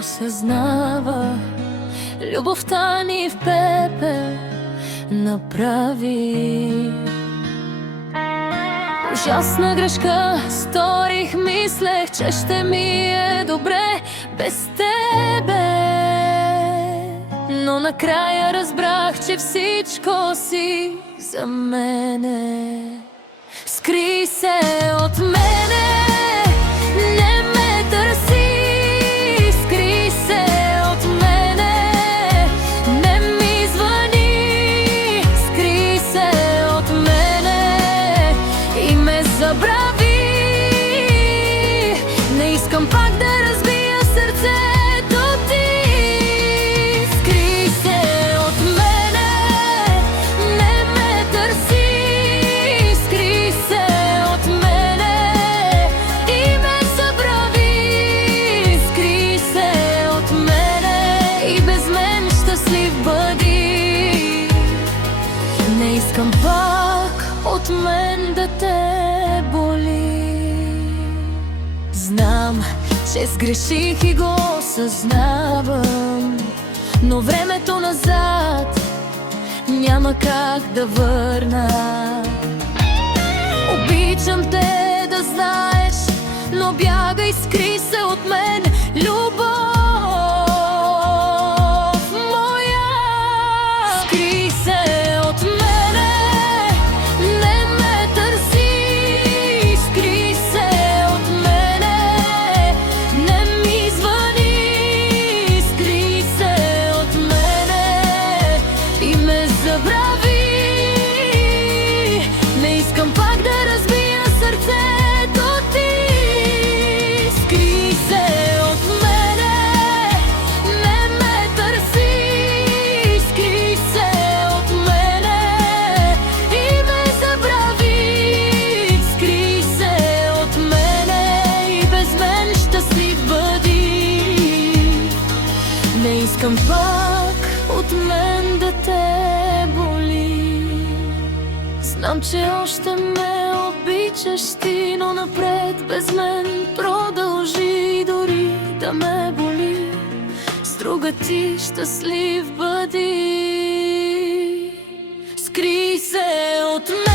осъзнава, любовта ни в пепел направи. Ужасна грешка сторих, мислех, че ще ми е добре без тебе. Но накрая разбрах, че всичко си за мене. Скри се от мене, не ме търси. Скри се от мене, не ми звъни. Скри се от мене и ме забрави. Не искам пак да разбия сърцето ти. Скри се от мене, не ме търси. Скри се от мене и ме забрави. Скри се от мене и без мен щастлив бъди. Не искам пак от мен да те боли. Знам, че сгреших и го осъзнавам, но времето назад няма как да върна. Обичам те, да знаеш, но бягай, скри се от мен, любов моя. Скри се от мене, не ме търси. Скри се от мене, не ми звъни. Скри се от мене и ме забрави. Не искам пак да разбия сърцето ти. Скри се от мене, не ме търси. Скри се от мене и ме забрави. Скри се от мене и без мен щастлив бъди. Не искам пак от мен да те боли. Знам, че още ме обичаш ти, но напред без мен продължи, дори да ме боли. С друга ти щастлив бъди. Скри се от мен.